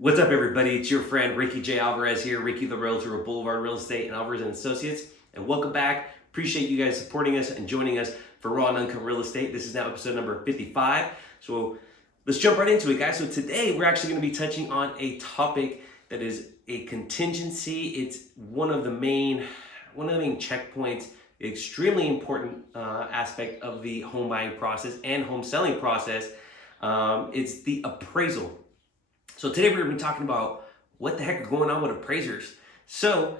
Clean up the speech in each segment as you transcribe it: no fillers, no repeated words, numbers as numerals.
What's up, everybody? It's your friend Ricky J. Alvarez here, Ricky the Realtor of Boulevard Real Estate and Alvarez and Associates, and welcome back. Appreciate you guys supporting us and joining us for Raw Uncut Real Estate. This is now episode number 55. So let's jump right into it, guys. So today we're actually going to be touching on a topic that is a contingency. It's one of the main checkpoints, extremely important aspect of the home buying process and home selling process. It's the appraisal. So today we're going to be talking about what the heck is going on with appraisers. So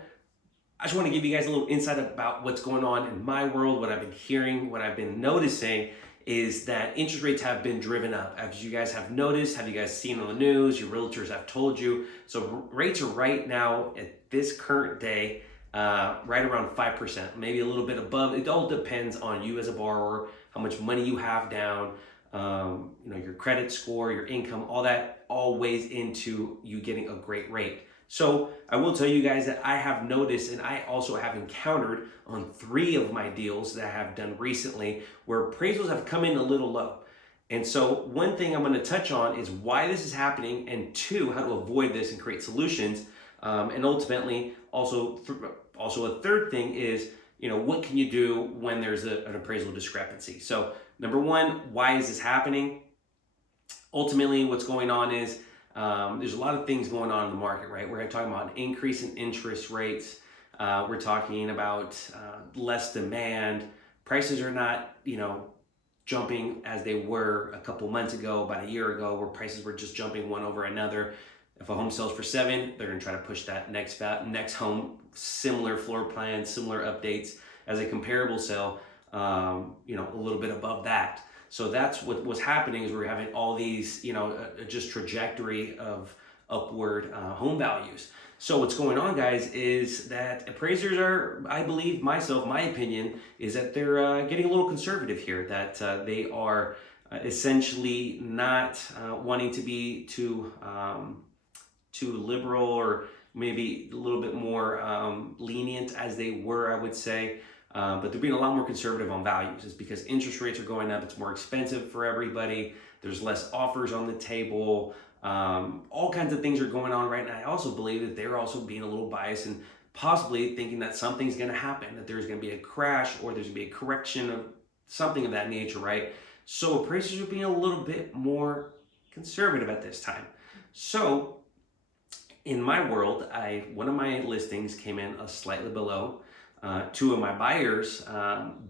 I just want to give you guys a little insight about what's going on in my world. What I've been hearing, what I've been noticing is that interest rates have been driven up. As you guys have noticed, have you guys seen on the news, your realtors have told you. So rates are right now at this current day, right around 5%, maybe a little bit above. It all depends on you as a borrower, how much money you have down, your credit score, your income, all that all weighs into you getting a great rate. So I will tell you guys that I have noticed, and I also have encountered on 3 of my deals that I have done recently where appraisals have come in a little low. And so one thing I'm going to touch on is why this is happening, and 2, how to avoid this and create solutions. And ultimately, also a third thing is, what can you do when there's an appraisal discrepancy? So number 1, why is this happening? Ultimately, what's going on is there's a lot of things going on in the market, right? We're talking about an increase in interest rates. We're talking about less demand. Prices are not, jumping as they were a couple months ago, about a year ago, where prices were just jumping one over another. If a home sells for 7, they're going to try to push that next home, similar floor plan, similar updates as a comparable sale, a little bit above that. So that's what's happening is we're having all these, just trajectory of upward home values. So what's going on, guys, is that appraisers are, I believe my opinion is that they're getting a little conservative here, that they are essentially not wanting to be too liberal, or maybe a little bit more lenient as they were, I would say. But they're being a lot more conservative on values. It's because interest rates are going up. It's more expensive for everybody. There's less offers on the table. All kinds of things are going on right now. I also believe that they're also being a little biased and possibly thinking that something's going to happen, that there's going to be a crash or there's going to be a correction of something of that nature, right? So appraisers are being a little bit more conservative at this time. So in my world, one of my listings came in slightly below. 2 of my buyers,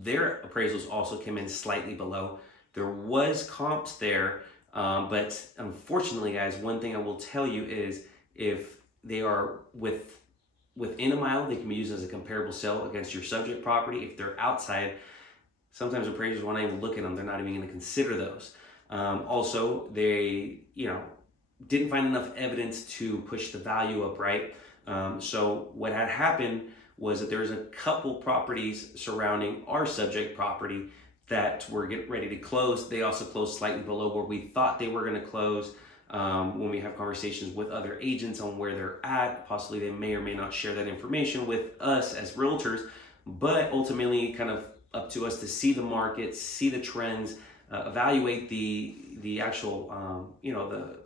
their appraisals also came in slightly below. There was comps there, but unfortunately, guys, one thing I will tell you is if they are within a mile, they can be used as a comparable sale against your subject property. If they're outside, sometimes appraisers won't even look at them. They're not even going to consider those. Also, they didn't find enough evidence to push the value up, right? So what had happened was that there's a couple properties surrounding our subject property that were getting ready to close. They also closed slightly below where we thought they were going to close. When we have conversations with other agents on where they're at, possibly they may or may not share that information with us as realtors, but ultimately kind of up to us to see the market, see the trends, evaluate the actual,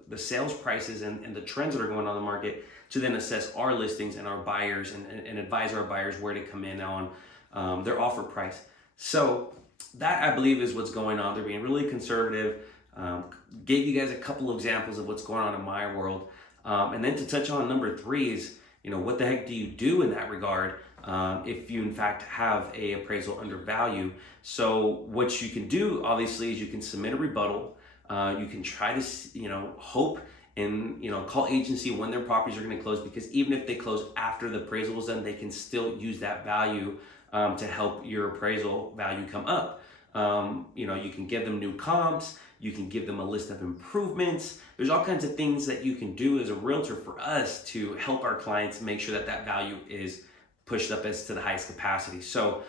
the sales prices and the trends that are going on in the market, to then assess our listings and our buyers and advise our buyers where to come in on their offer price. So that, I believe, is what's going on. They're being really conservative. Gave you guys a couple of examples of what's going on in my world. And then to touch on number 3 is, what the heck do you do in that regard if you in fact have a appraisal under value? So what you can do, obviously, is you can submit a rebuttal. You can try to, hope and call agency when their properties are going to close, because even if they close after the appraisal is done, they can still use that value to help your appraisal value come up. You can give them new comps, you can give them a list of improvements. There's all kinds of things that you can do as a realtor for us to help our clients make sure that that value is pushed up as to the highest capacity. So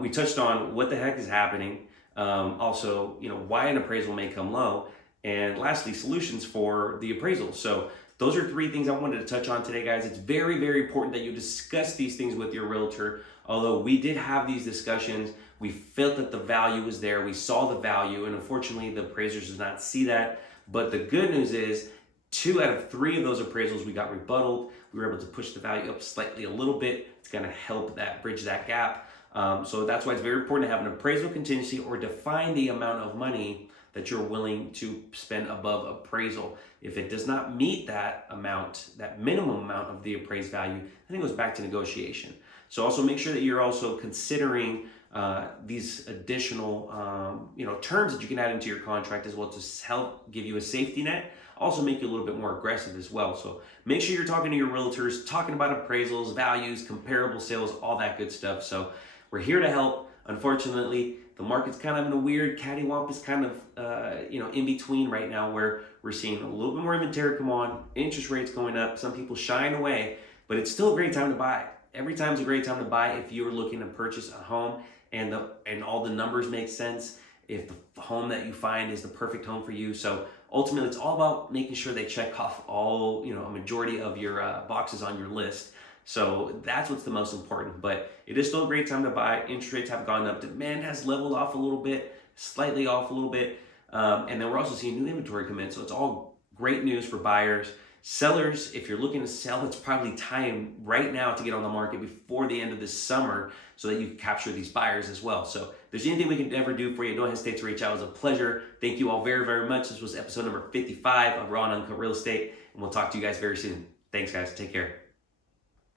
we touched on what the heck is happening, also why an appraisal may come low, and lastly, solutions for the appraisal. So those are 3 things I wanted to touch on today, guys. It's very, very important that you discuss these things with your realtor. Although we did have these discussions, we felt that the value was there. We saw the value, and unfortunately, the appraisers did not see that. But the good news is 2 out of 3 of those appraisals we got rebuttaled. We were able to push the value up slightly a little bit. It's going to help that bridge that gap. So that's why it's very important to have an appraisal contingency or define the amount of money that you're willing to spend above appraisal. If it does not meet that amount, that minimum amount of the appraised value, then it goes back to negotiation. So also make sure that you're also considering these additional terms that you can add into your contract as well to help give you a safety net, also make you a little bit more aggressive as well. So make sure you're talking to your realtors, talking about appraisals, values, comparable sales, all that good stuff. So we're here to help. Unfortunately, the market's kind of in a weird cattywampus kind of in between right now, where we're seeing a little bit more inventory come on, interest rates going up, some people shying away, but it's still a great time to buy. Every time's a great time to buy if you're looking to purchase a home and all the numbers make sense, if the home that you find is the perfect home for you. So ultimately, it's all about making sure they check off all, a majority of your boxes on your list. So that's what's the most important, but it is still a great time to buy. Interest rates have gone up. Demand has leveled off a little bit, slightly off a little bit. And then we're also seeing new inventory come in. So it's all great news for buyers. Sellers, if you're looking to sell, it's probably time right now to get on the market before the end of this summer so that you can capture these buyers as well. So if there's anything we can ever do for you, don't hesitate to reach out. It was a pleasure. Thank you all very, very much. This was episode number 55 of Raw Uncut Real Estate, and we'll talk to you guys very soon. Thanks, guys. Take care.